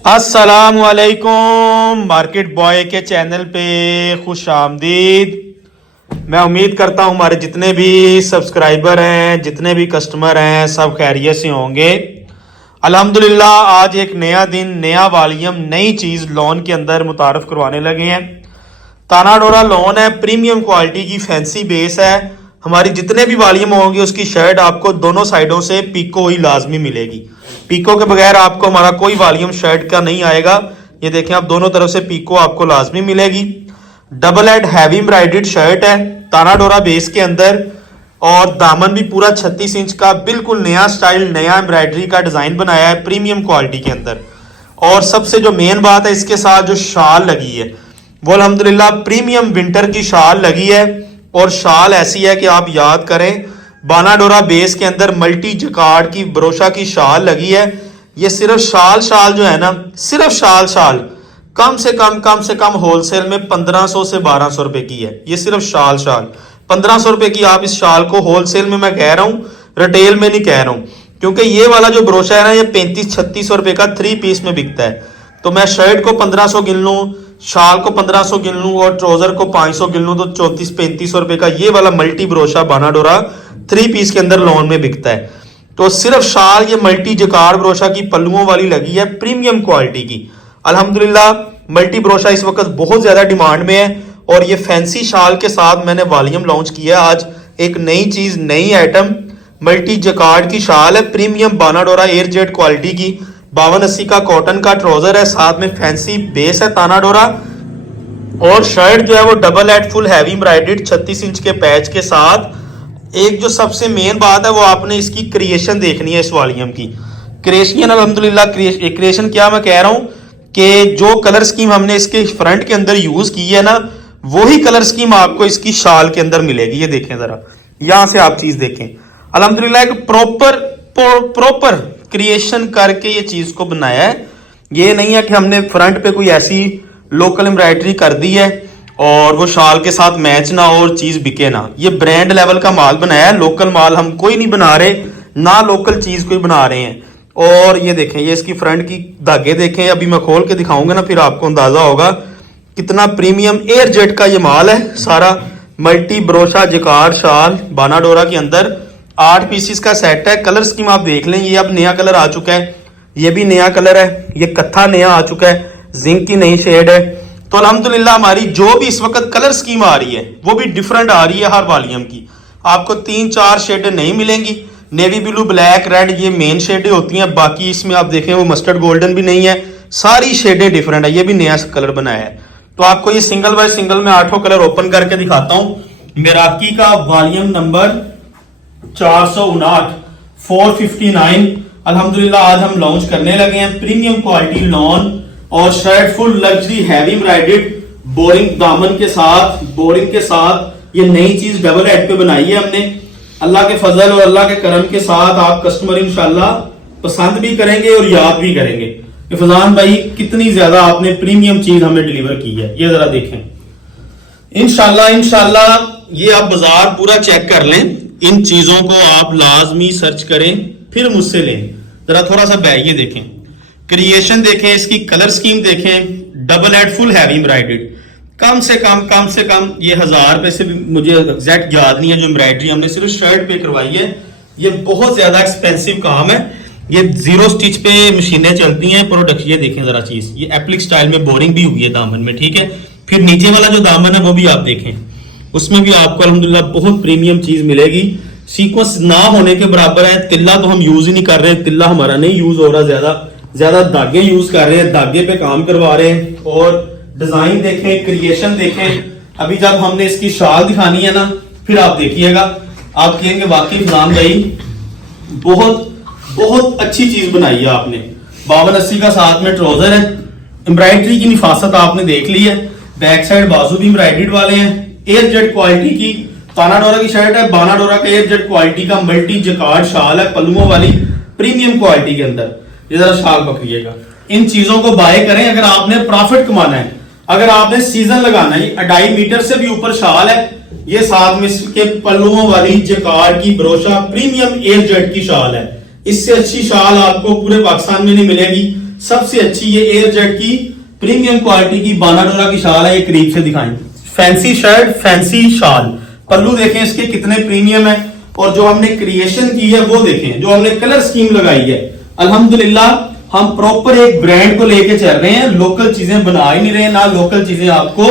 अस्सलामुअलैकुम market boy के channel पे खुश आमदीद। मैं उम्मीद करता हूँ हमारे जितने भी सब्सक्राइबर हैं, जितने भी कस्टमर हैं, सब खैरियत से होंगे। अल्हम्दुलिल्लाह आज एक नया दिन, नया वॉल्यूम, नई चीज़ लोन के अंदर मुतारफ़ करवाने लगे हैं। ताना डोरा लोन है, प्रीमियम क्वालिटी की फैंसी बेस है। हमारी जितने भी वॉल्यूम होंगे उसकी शर्ट आपको दोनों साइडों से पीको ही लाजमी मिलेगी। पीको के बगैर आपको हमारा कोई वॉल्यूम शर्ट का नहीं आएगा। ये देखें आप, दोनों तरफ से पीको आपको लाजमी मिलेगी। Double head heavy embroidered shirt है ताना डोरा बेस के अंदर, और दामन भी पूरा 36 इंच का, बिल्कुल नया स्टाइल, नया एम्ब्रॉयडरी का डिजाइन बनाया है प्रीमियम क्वालिटी के अंदर। और सबसे जो मेन बात है, इसके साथ जो शाल लगी है वो अल्हम्दुलिल्लाह प्रीमियम विंटर की शाल लगी है। और शाल ऐसी है कि आप याद करें, बाना डोरा बेस के अंदर मल्टी जकार्ड की ब्रोशा की शाल लगी है। ये सिर्फ शाल जो है ना, सिर्फ शाल कम से कम होलसेल में 1500 से 1200 रुपए की है। ये सिर्फ शाल 1500 रुपए की आप इस शाल को होलसेल में, मैं कह रहा हूँ, रिटेल में नहीं कह रहा हूँ, क्योंकि ये वाला जो ब्रोशा है ना, ये 35-36 रुपए का 3 पीस में बिकता है। तो मैं शर्ट को 1500 गिन लूँ, शाल को 1500 गिन लूँ और ट्राउजर को 500 गिन लूँ, तो 34-35 रुपए का ये वाला मल्टी ब्रोशा बाना डोरा 3 पीस के अंदर लोन में बिकता है। तो सिर्फ शाल ये मल्टी जकार्ड ब्रोशा की पल्लुओं वाली लगी है, प्रीमियम क्वालिटी की। अल्हम्दुलिल्लाह मल्टी ब्रोशा इस वक्त बहुत ज्यादा डिमांड में है। और ये फैंसी शाल के साथ मैंने वॉल्यूम लॉन्च किया आज, एक नई चीज, नई आइटम, मल्टी जकार्ड की शाल है, प्रीमियम बाना डोरा एयर जेट क्वालिटी की। 5280 का कॉटन का ट्राउजर है, साथ में फैंसी बेस है ताना डोरा। और शर्ट जो है वो double head full heavy embroidered 36 inch के पैच के साथ। एक जो सबसे मेन बात है वो आपने इसकी क्रिएशन देखनी है, इस वॉल्यूम की क्रिएशन। अल्हम्दुलिल्लाह क्रिएशन क्या मैं कह रहा हूँ कि जो कलर स्कीम हमने इसके फ्रंट के अंदर यूज की है ना, वही कलर स्कीम आपको इसकी शाल के अंदर मिलेगी। ये देखें जरा, यहां से आप चीज देखें। अल्हम्दुलिल्लाह एक प्रॉपर क्रिएशन करके ये चीज को बनाया है। ये नहीं है कि हमने फ्रंट पे कोई ऐसी लोकल एम्ब्रॉयडरी कर दी है और वो शाल के साथ मैच ना हो और चीज बिके ना। ये ब्रांड लेवल का माल बनाया है, लोकल माल हम कोई नहीं बना रहे, ना लोकल चीज कोई बना रहे हैं। और ये देखें, ये इसकी फ्रंट की धागे देखें, अभी मैं खोल के दिखाऊंगा ना, फिर आपको अंदाजा होगा कितना प्रीमियम एयर जेट का ये माल है। सारा मल्टी ब्रोशा जकार्ड शाल बाना डोरा के अंदर 8 पीसीस का सेट है। कलर स्कीम आप देख लें, ये अब नया कलर आ चुका है, ये भी नया कलर है, ये कत्था नया आ चुका है, जिंक की नई शेड है। तो अल्हम्दुलिल्लाह हमारी जो भी इस वक्त कलर स्कीम आ रही है वो भी डिफरेंट आ रही है हर वॉल्यूम की। आपको 3-4 शेडें नहीं मिलेंगी। नेवी ब्लू, ब्लैक, रेड, ये मेन शेडें होती हैं। बाकी इसमें आप देखें वो मस्टर्ड गोल्डन भी नहीं है, सारी शेडें डिफरेंट है। ये भी नया कलर बनाया है। तो आपको ये सिंगल बाय सिंगल में 8 कलर ओपन करके दिखाता हूं। मेराकी का वॉल्यूम नंबर 459 459। अल्हम्दुलिल्लाह आज हम लॉन्च करने लगे हैं प्रीमियम क्वालिटी लॉन। और shirt full luxury heavy embroidered boring दामन के साथ, बोरिंग के साथ ये नई चीज डबल हेड पे बनाई है हमने। अल्लाह के फजल और अल्लाह के करम के साथ आप कस्टमर इंशाल्लाह पसंद भी करेंगे और याद भी करेंगे कि फजान भाई कितनी ज्यादा आपने प्रीमियम चीज हमें डिलीवर की है। ये जरा देखें, इंशाल्लाह ये आप बाजार पूरा चेक कर लें, इन चीजों को आप लाजमी सर्च करें, फिर मुझसे लें। जरा थोड़ा सा बैग ये देखें, क्रिएशन देखें, इसकी कलर स्कीम देखें, double head full heavy embroidered. कम से कम ये 1000 रुपए से भी मुझे एग्जैक्ट याद नहीं है जो एम्ब्रॉयडरी हमने सिर्फ शर्ट पे करवाई है। ये बहुत ज्यादा एक्सपेंसिव काम है। ये 0 स्टिच पे मशीनें चलती हैं प्रोडक्ट। ये देखें जरा चीज, ये एप्लिक स्टाइल में बोरिंग भी हुई है दामन में, ठीक है। फिर नीचे वाला जो दामन है वो भी आप देखें, उसमें भी आपको अल्हम्दुलिल्लाह बहुत प्रीमियम चीज मिलेगी। सीक्वेंस ना होने के बराबर है। तिल्ला तो हम यूज ही नहीं कर रहे, तिल्ला हमारा नहीं यूज हो रहा, ज्यादा धागे यूज कर रहे हैं, धागे पे काम करवा रहे हैं। और डिजाइन देखें, क्रिएशन देखें। अभी जब हमने इसकी शाल दिखानी है ना, फिर आप देखिएगा, आप कहेंगे वाकई फलान भाई बहुत अच्छी चीज बनाई है आपने। 5280 का साथ में ट्राउजर है, एम्ब्रॉयडरी की निफासत आपने देख ली है। बैक साइड बाजू भी एम्ब्रॉयडर्ड वाले हैं, एयर जेट क्वालिटी की ताना डोरा की शर्ट है। बाना डोरा का एयर जेट क्वालिटी का मल्टी जकार्ड शाल है, पल्लुओं वाली प्रीमियम क्वालिटी के अंदर। ये जरा शाल पकड़िएगा। इन चीजों को बाय करें अगर आपने प्रॉफिट कमाना है, अगर आपने सीजन लगाना है। 2.5 मीटर से भी ऊपर शाल है ये, साथ में इसके पल्लुओं वाली जकार्ड की ब्रोशा प्रीमियम एयर जेट की शाल है। इससे अच्छी शाल आपको पूरे पाकिस्तान में नहीं मिलेगी। सबसे अच्छी ये एयरजेट की प्रीमियम क्वालिटी की बानाडोरा की शाल है। ये करीब से दिखाएं, फैंसी शर्ट, फैंसी शाल, पल्लू देखें इसके कितने प्रीमियम है, और जो हमने क्रिएशन की है वो देखें, जो हमने कलर स्कीम लगाई है। अल्हम्दुलिल्लाह हम प्रॉपर एक ब्रांड को लेके चल रहे हैं, लोकल चीजें बना ही नहीं रहे, ना लोकल चीजें आपको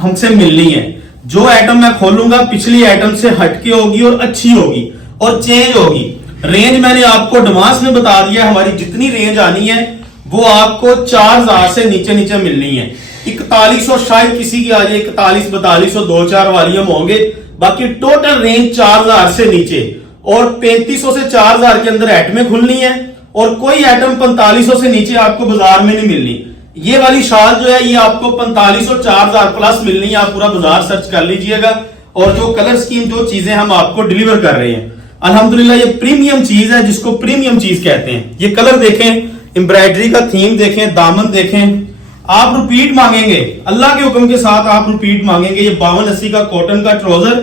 हमसे मिलनी है। जो आइटम मैं खोलूंगा पिछली आइटम से हटके होगी और अच्छी होगी और चेंज होगी। रेंज मैंने आपको एडवांस में बता दिया, हमारी जितनी रेंज आनी है वो आपको 4000 से नीचे नीचे मिलनी है। 4100 शायद किसी की आ जाए, 41, 4200 2-4 वाली हम होंगे, बाकी टोटल रेंज 4000 से नीचे, और 3500 से 4000 के अंदर आइटमें खुलनी है, और कोई आइटम 4500 से नीचे आपको बाजार में नहीं मिलनी। ये वाली शाल जो है ये आपको 4500 4000 प्लस मिलनी है। आप पूरा बाजार सर्च कर लीजिएगा, और जो कलर स्कीम जो चीजें हम आपको डिलीवर कर रहे हैं अल्हम्दुलिल्लाह ये प्रीमियम चीज है, जिसको प्रीमियम चीज कहते हैं। ये कलर देखें, एम्ब्रॉयडरी का थीम देखें, दामन देखें, आप रिपीट मांगेंगे, अल्लाह के हुक्म के साथ आप रिपीट मांगेंगे। ये 5280 का कॉटन का ट्राउजर,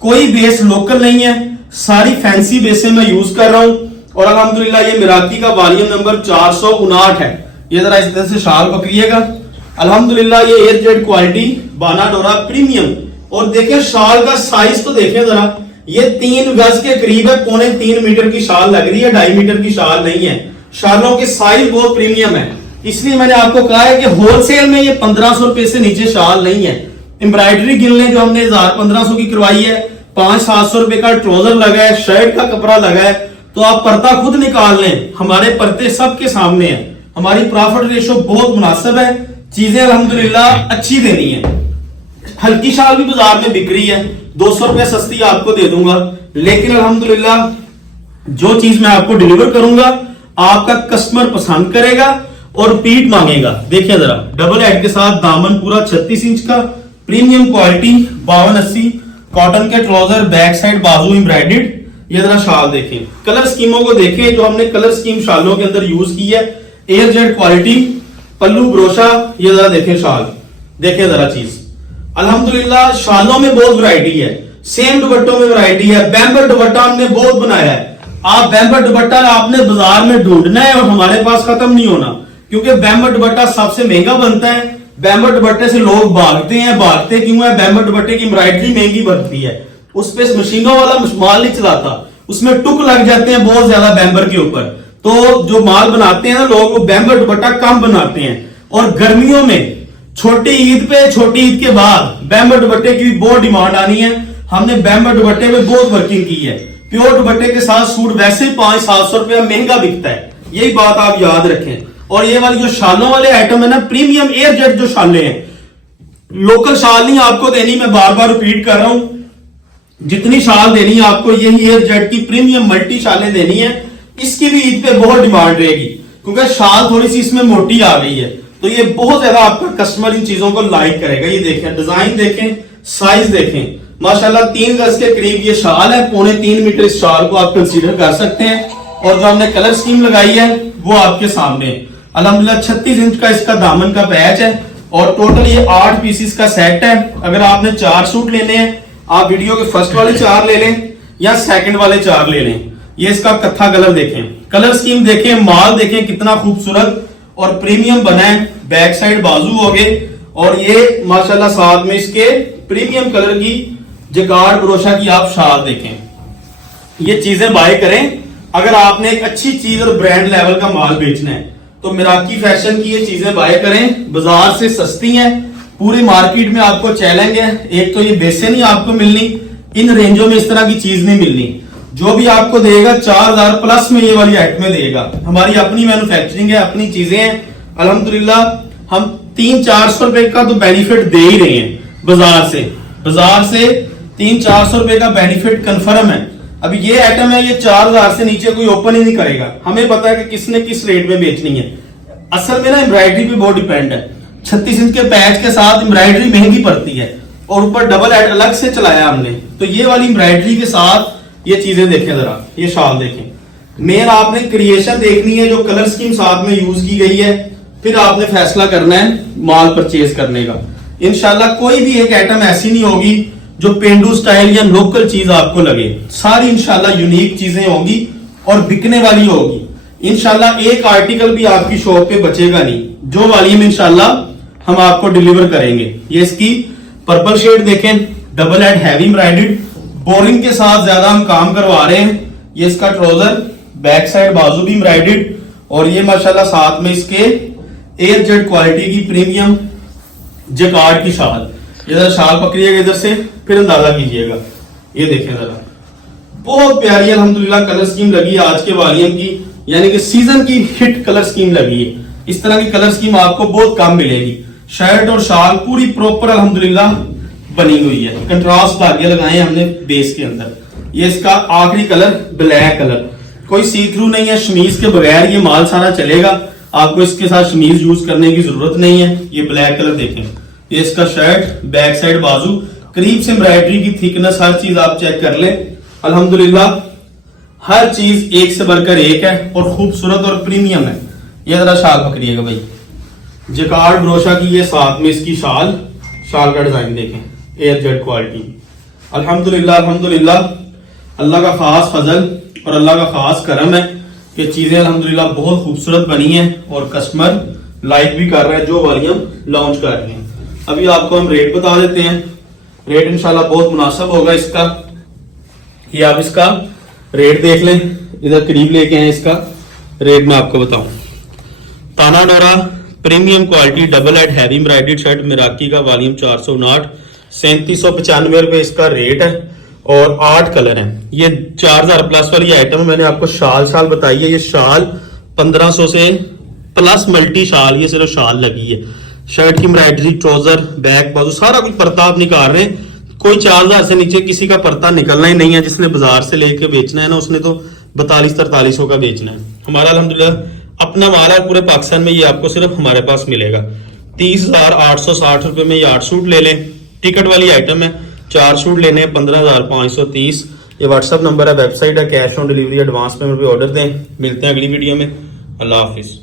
कोई बेस लोकल नहीं है, सारी फैंसी बेसें मैं यूज कर रहा हूं, और अल्हम्दुलिल्लाह ये मिराकी का वॉल्यूम नंबर 459 है। ये जरा इस तरह से शाल पकड़िएगा। अल्हम्दुलिल्लाह ये एयरजेट क्वालिटी बानाडोरा प्रीमियम, और देखिए शाल का साइज तो देखें जरा, ये 3 गज के करीब है, 3.25 मीटर की शाल लग रही है, 2.5 मीटर की शाल नहीं है। शालों के साइज बहुत प्रीमियम है, इसलिए मैंने आपको कहा है कि होलसेल में ये 1500 रुपए से नीचे शाल नहीं है। एम्ब्रॉयडरी गिनने जो हमने 1500 की करवाई है, 500-700 रुपए का ट्राउजर लगा है, शर्ट का कपड़ा लगा है, तो आप पर्दा खुद निकाल लें, हमारे पर्दे सबके सामने हैं। हमारी प्रॉफिट रेशो बहुत मुनासिब है, चीजें अल्हम्दुलिल्लाह अच्छी देनी है। हल्की शाल भी बाजार में बिक रही है, 200 रुपए सस्ती आपको दे दूंगा, लेकिन अल्हम्दुलिल्लाह जो चीज मैं आपको डिलीवर करूंगा आपका कस्टमर पसंद करेगा और रिपीट मांगेगा। देखिए जरा, डबल हेड के साथ दामन पूरा 36 इंच का, प्रीमियम क्वालिटी 5280, कॉटन के ट्राउजर, बैक साइड बाजू एम्ब्रॉयडर्ड। ये जरा शाल देखें, कलर स्कीमों को देखें जो हमने कलर स्कीम शालों के अंदर यूज की है, एयरजेट क्वालिटी, पल्लू ब्रोशा। ये जरा देखें शाल, देखें जरा चीज, अल्हम्दुलिल्लाह शालों में बहुत वैरायटी है, सेम दुपट्टों में वैरायटी है। बैम्बर दुपट्टा हमने बहुत बनाया है, आप बैम्बर दुपट्टा आपने बाजार में ढूंढना है और हमारे पास खत्म नहीं होना, क्योंकि बैम्बर दुपट्टा सबसे महंगा बनता है। बैम्बर दुपट्टे से लोग भागते हैं, भागते क्यों है? बैम्बर दुपट्टे की एम्ब्रॉयडरी महंगी बनती है, उस पे मशीनों वाला माल नहीं चलाता, उसमें टुक लग जाते हैं बहुत ज्यादा बैम्बर के ऊपर। तो जो माल बनाते हैं ना लोग, वो बैम्बर दुपट्टा कम बनाते हैं। और गर्मियों में छोटी ईद पे, छोटी ईद के बाद बैम्बर दुपट्टे की भी बहुत डिमांड आनी है। हमने बैम्बर दुपट्टे में बहुत वर्किंग की है। प्योर दुपट्टे के साथ सूट वैसे ही 500-700 रुपया महंगा बिकता है, यही बात आप याद रखें। और ये वाली जो शालों वाले आइटम है ना, प्रीमियम एयरजेट जो शाले हैं, लोकल शाल नहीं आपको देनी, मैं बार बार रिपीट कर रहा हूं, जितनी शाल देनी है आपको यही एयरजेट की प्रीमियम मल्टी शालें देनी है। इसकी भी ईद पे बहुत डिमांड रहेगी, क्योंकि शाल थोड़ी सी इसमें मोटी आ गई है, तो ये बहुत ज्यादा आपका कस्टमर इन चीजों को लाइक करेगा। ये देखें, डिजाइन देखें, साइज देखें, माशाल्लाह 3 गज के करीब ये शाल है, 3.25 मीटर इस शाल को आप कंसीडर कर सकते हैं। और जो हमने कलर स्कीम लगाई है वो आपके सामने, अल्हम्दुलिल्लाह 36 इंच का इसका दामन का पैच है, और टोटल ये 8 पीसेस का सेट है। अगर आपने 4 सूट लेने हैं, आप वीडियो के फर्स्ट वाले 4 ले लें या सेकंड वाले 4 ले लें। ये इसका कत्था कलर देखें, कलर स्कीम देखें, माल देखें कितना खूबसूरत और प्रीमियम बना है। बैक साइड बाजू हो गए, और ये माशाल्लाह साथ में इसके प्रीमियम कलर की जगाड़ ब्रोशा की आप शाल देखें। ये चीजें बाय करें। अगर आपने एक अच्छी चीज और ब्रांड लेवल का माल बेचना है तो मिराकी फैशन की ये चीजें बाय करें, बाजार से सस्ती हैं, पूरी मार्केट में आपको चैलेंज है। एक तो ये बेसे नहीं आपको मिलनी, इन रेंजों में इस तरह की चीज नहीं मिलनी। जो भी आपको देगा 4000 प्लस में ये वाली आइटमें देगा। हमारी अपनी मैन्युफैक्चरिंग है, अपनी चीजें हैं, अल्हम्दुलिल्लाह हम 300-400 रुपए का तो बेनिफिट दे ही रहे हैं बाजार से 300-400 रुपए का बेनिफिट कंफर्म है। अभी ये आइटम है, ये 4000 से नीचे कोई ओपन ही नहीं करेगा। हमें पता है कि किसने किस रेट में बेचनी है। असल में ना एम्ब्रॉयडरी पे बहुत डिपेंड है। 36 इंच के पैच के साथ एम्ब्रॉयडरी महंगी पड़ती है, और ऊपर डबल हेड अलग से चलाया हमने। तो ये वाली एम्ब्रॉयडरी के साथ ये चीजें देखें जरा, ये शाल देखें। मेन आपने क्रिएशन देखनी है, जो कलर स्कीम साथ में यूज की गई है, फिर आपने फैसला करना है माल परचेज करने का। इंशाल्लाह कोई भी एक आइटम ऐसी नहीं होगी जो पेंडू स्टाइल या लोकल चीज आपको लगे, सारी इंशाल्लाह यूनिक चीजें होंगी और बिकने वाली होगी। इंशाल्लाह एक आर्टिकल भी आपकी शॉप पे बचेगा नहीं, जो वॉल्यूम इंशाल्लाह हम आपको डिलीवर करेंगे। ये इसकी पर्पल शेड देखें, double add heavy embroidered, boring के साथ ज्यादा हम काम करवा रहे हैं। ये इसका ट्राउजर, बैक साइड बाजू भी एम्ब्रॉयडर्ड, और ये माशाल्लाह साथ में इसके एयर जेट क्वालिटी की प्रीमियम जकार्ड की शाल। ये जरा शाल पकड़िएगा इधर से, फिर अंदाजा कीजिएगा। ये देखें जरा, बहुत प्यारी अल्हम्दुलिल्लाह कलर स्कीम लगी आज के वॉल्यूम की, यानी कि सीजन की हिट कलर स्कीम लगी है। इस तरह की कलर स्कीम आपको बहुत कम मिलेगी। शर्ट और शाल पूरी प्रॉपर अल्हम्दुलिल्लाह बनी हुई है, कंट्रास्ट धागे लगाए हमने बेस के अंदर। ये इसका आखिरी कलर ब्लैक कलर, कोई सी थ्रू नहीं है, शमीज के बगैर ये माल सारा चलेगा, आपको इसके साथ शमीज यूज करने की जरूरत नहीं है। ये ब्लैक कलर देखें, ये इसका शर्ट, बैक साइड बाजू, करीब से एम्ब्रॉयडरी की थिकनेस, हर चीज आप चेक कर लें। अल्हम्दुलिल्लाह हर चीज एक से बढ़कर एक है और खूबसूरत और प्रीमियम है। ये जरा शाल पकड़िएगा भाई, जकार्ड ब्रोशा की ये साथ में इसकी शाल का डिजाइन देखें, एयर जेट क्वालिटी। अल्हम्दुलिल्लाह अल्हम्दुलिल्लाह, अल्लाह का खास फजल और अल्लाह का खास करम है कि चीजें अल्हम्दुलिल्लाह बहुत खूबसूरत बनी हैं और कस्टमर लाइक भी कर रहे हैं जो वॉल्यूम लॉन्च कर रहे हैं। अभी आपको हम रेट बता देते हैं, रेट इंशाल्लाह बहुत मुनासिब होगा इसका। ये आप इसका रेट देख लें, इधर करीब लेके आए, इसका रेट मैं आपको बताऊं। Tana Dora premium quality double add heavy embroidered shirt Miraki का वॉल्यूम 459, 3795 रुपए इसका रेट है और 8 कलर हैं। ये 4000 प्लस वाली आइटम है। मैंने आपको शाल बताई है, ये शाल 1500 से प्लस मल्टी शाल, ये सिर्फ शाल लगी है। शर्ट की एम्ब्रॉयडरी, ट्राउजर, बैक बाजू सारा कुछ पर्दा आप निकाल रहे हैं। कोई 4000 से नीचे किसी का पर्दा निकलना ही नहीं है। जिसने बाजार से लेके बेचना है ना, उसने तो 42-4300 का बेचना है। हमारा अल्हम्दुलिल्लाह अपना माल है, पूरे पाकिस्तान में ये आपको सिर्फ हमारे पास मिलेगा। 30,860 रुपए में ये 8 सूट ले लें, टिकट वाली आइटम है। 4 सूट लेने 15,530। ये व्हाट्सएप नंबर है, वेबसाइट है, cash on delivery advance payment पे ऑर्डर दें। मिलते हैं अगली वीडियो में, अल्लाह हाफिज।